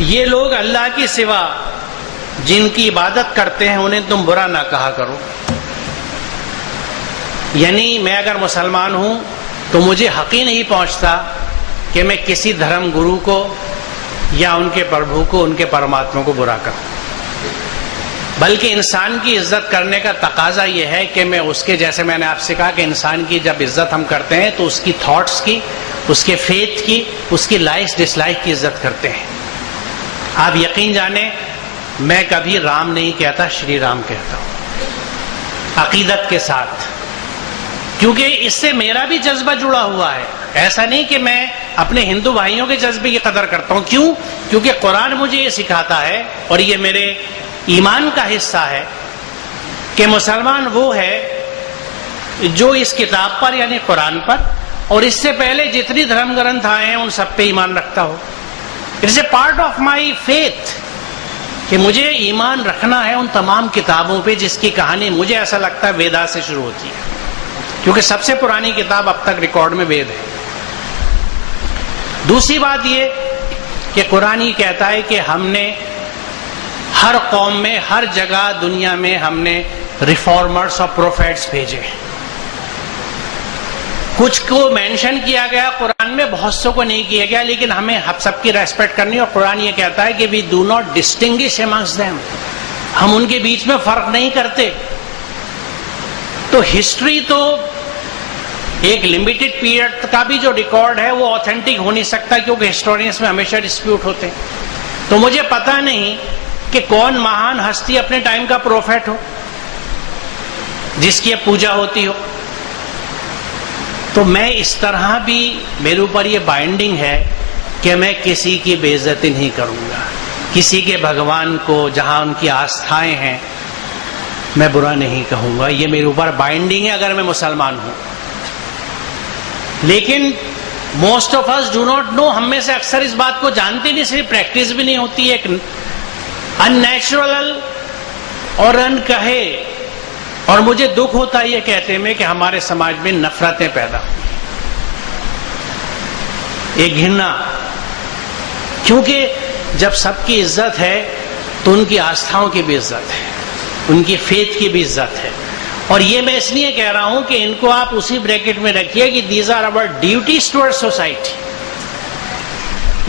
ये लोग अल्लाह की सिवा जिनकी इबादत करते हैं उन्हें तुम बुरा ना कहा करो। यानी मैं अगर मुसलमान हूं तो मुझे हक ही नहीं पहुंचता कि मैं किसी धर्म गुरु को या उनके प्रभु को, उनके परमात्मा को बुरा करूं, बल्कि इंसान की इज्जत करने का तकाजा यह है कि मैं उसके, जैसे मैंने आपसे कहा कि इंसान की जब इज्जत हम करते हैं तो उसकी थॉट्स की, उसके फेथ की, उसकी लाइक डिसलाइक की इज्जत करते हैं। आप यकीन जाने मैं कभी राम नहीं कहता, श्री राम कहता हूं अकीदत के साथ, क्योंकि इससे मेरा भी जज्बा जुड़ा हुआ है। ऐसा नहीं कि मैं अपने हिंदू भाइयों के जज्बे की कदर करता हूं। क्यों? क्योंकि कुरान मुझे ये सिखाता है और ये मेरे ईमान का हिस्सा है कि मुसलमान वो है जो इस किताब पर यानी कुरान पर और इससे पहले जितनी धर्म ग्रंथ आए हैं उन सब पे ईमान रखता हो। It's a part of my faith कि मुझे ईमान रखना है उन तमाम किताबों पे जिसकी कहानी मुझे ऐसा लगता है वेदा से शुरू होती है, क्योंकि सबसे पुरानी किताब अब तक रिकॉर्ड में वेद है। दूसरी बात ये कि कुरान ही कहता है कि हमने हर कौम में, हर जगह दुनिया में हमने रिफॉर्मर्स और प्रोफेट्स भेजे। कुछ को मेंशन किया गया कुरान में, बहुत सौ को नहीं किया गया, लेकिन हमें हम सबकी रेस्पेक्ट करनी है। और कुरान ये कहता है कि we do not distinguish amongst them, हम उनके बीच में फर्क नहीं करते। तो हिस्ट्री तो एक लिमिटेड पीरियड का भी जो रिकॉर्ड है वो ऑथेंटिक हो नहीं सकता, क्योंकि हिस्टोरियंस में हमेशा डिस्प्यूट होते हैं। तो मुझे पता नहीं कि कौन महान हस्ती अपने टाइम का प्रोफेट हो जिसकी अब पूजा होती हो। तो मैं इस तरह भी, मेरे ऊपर ये बाइंडिंग है कि मैं किसी की बेइज्जती नहीं करूंगा, किसी के भगवान को जहां उनकी आस्थाएं हैं मैं बुरा नहीं कहूंगा। ये मेरे ऊपर बाइंडिंग है अगर मैं मुसलमान हूं। लेकिन most of us do not know, हम में से अक्सर इस बात को जानते नहीं, सिर्फ प्रैक्टिस भी नहीं होती है। एक अननेचुरल और अनकहे, और मुझे दुख होता है ये कहते में कि हमारे समाज में नफरतें पैदा हुई, एक घृणा, क्योंकि जब सबकी इज्जत है तो उनकी आस्थाओं की भी इज्जत है, उनकी फेथ की भी इज्जत है। और ये मैं इसलिए कह रहा हूं कि इनको आप उसी ब्रैकेट में रखिए कि these are our duties towards society.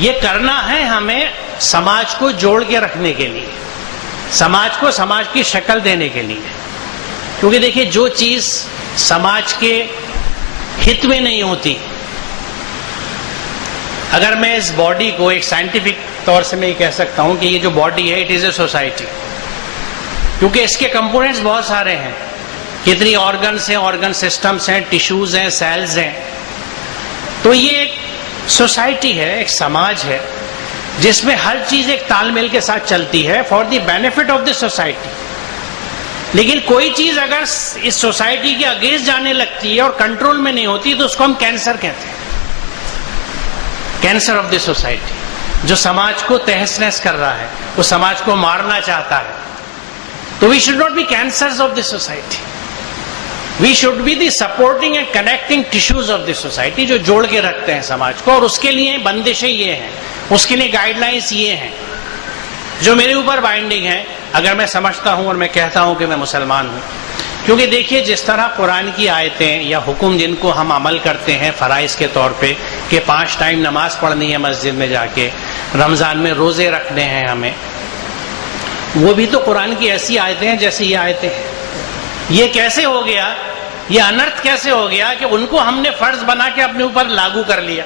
ये करना है हमें समाज को जोड़ के रखने के लिए, समाज को समाज की शक्ल देने के लिए। क्योंकि देखिए, जो चीज समाज के हित में नहीं होती, अगर मैं इस बॉडी को एक साइंटिफिक तौर से मैं ये कह सकता हूं कि ये जो बॉडी है इट इज ए सोसाइटी, क्योंकि इसके कंपोनेंट्स बहुत सारे हैं, कितनी ऑर्गन्स हैं, ऑर्गन सिस्टम्स हैं, टिश्यूज हैं, सेल्स हैं। तो ये एक सोसाइटी है, एक समाज है जिसमें हर चीज एक तालमेल के साथ चलती है for the benefit of the society. लेकिन कोई चीज अगर इस सोसाइटी के अगेंस्ट जाने लगती है और कंट्रोल में नहीं होती तो उसको हम कैंसर कहते हैं, कैंसर ऑफ द सोसाइटी, जो समाज को तहस नहस कर रहा है, वो समाज को मारना चाहता है। तो we should not be cancers of the society, we should be the supporting and connecting tissues of the society, जो जोड़ के रखते हैं समाज को। और उसके लिए बंदिशें ये हैं, उसके लिए गाइडलाइंस ये हैं जो मेरे ऊपर बाइंडिंग है अगर मैं समझता हूं और मैं कहता हूं कि मैं मुसलमान हूं। क्योंकि देखिए, जिस तरह कुरान की आयतें या हुक्म जिनको हम अमल करते हैं फराइज के तौर पे कि 5 टाइम नमाज पढ़नी है मस्जिद में जाके, रमजान में रोजे रखने हैं हमें, वो भी तो कुरान की ऐसी आयतें हैं जैसे ये आयतें हैं। ये कैसे हो गया, ये अनर्थ कैसे हो गया कि उनको हमने फर्ज बना के अपने ऊपर लागू कर लिया,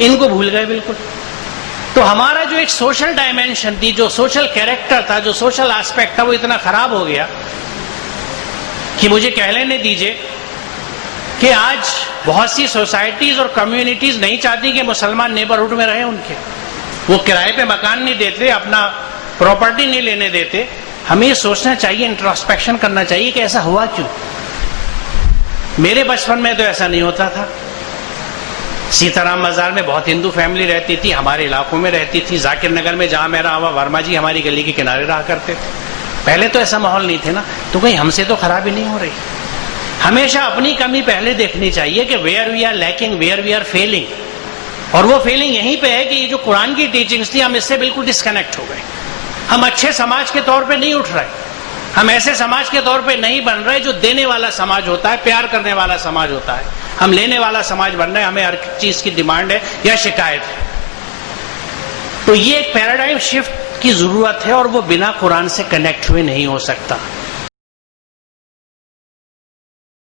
इनको भूल गए बिल्कुल। तो हमारा जो एक सोशल डायमेंशन थी, जो सोशल कैरेक्टर था, जो सोशल एस्पेक्ट था, वो इतना खराब हो गया कि मुझे कह लेने दीजिए कि आज बहुत सी सोसाइटीज और कम्युनिटीज नहीं चाहती कि मुसलमान नेबरहुड में रहे उनके, वो किराए पे मकान नहीं देते, अपना प्रॉपर्टी नहीं लेने देते। हमें ये सोचना चाहिए, इंट्रोस्पेक्शन करना चाहिए कि ऐसा हुआ क्यों। मेरे बचपन में तो ऐसा नहीं होता था। सीताराम बाजार में बहुत हिंदू फैमिली रहती थी, हमारे इलाकों में रहती थी, जाकिर नगर में जहां मैं रहा हुआ, वर्मा जी हमारी गली के किनारे रहा करते थे। पहले तो ऐसा माहौल नहीं थे ना, तो कहीं हमसे तो खराबी नहीं हो रही। हमेशा अपनी कमी पहले देखनी चाहिए कि where we are lacking, where we are failing, और वो फीलिंग यहीं पे है कि ये जो कुरान की टीचिंग्स थी, हम इससे बिल्कुल डिस्कनेक्ट हो गए। हम अच्छे समाज के तौर पे नहीं उठ रहे, हम ऐसे समाज के तौर पे नहीं बन रहे जो देने वाला समाज होता है, प्यार करने वाला समाज होता है। हम लेने वाला समाज बन रहे हैं, हमें हर चीज की डिमांड है या शिकायत है। तो ये एक पैराडाइम शिफ्ट की जरूरत है और वो बिना कुरान से कनेक्ट हुए नहीं हो सकता।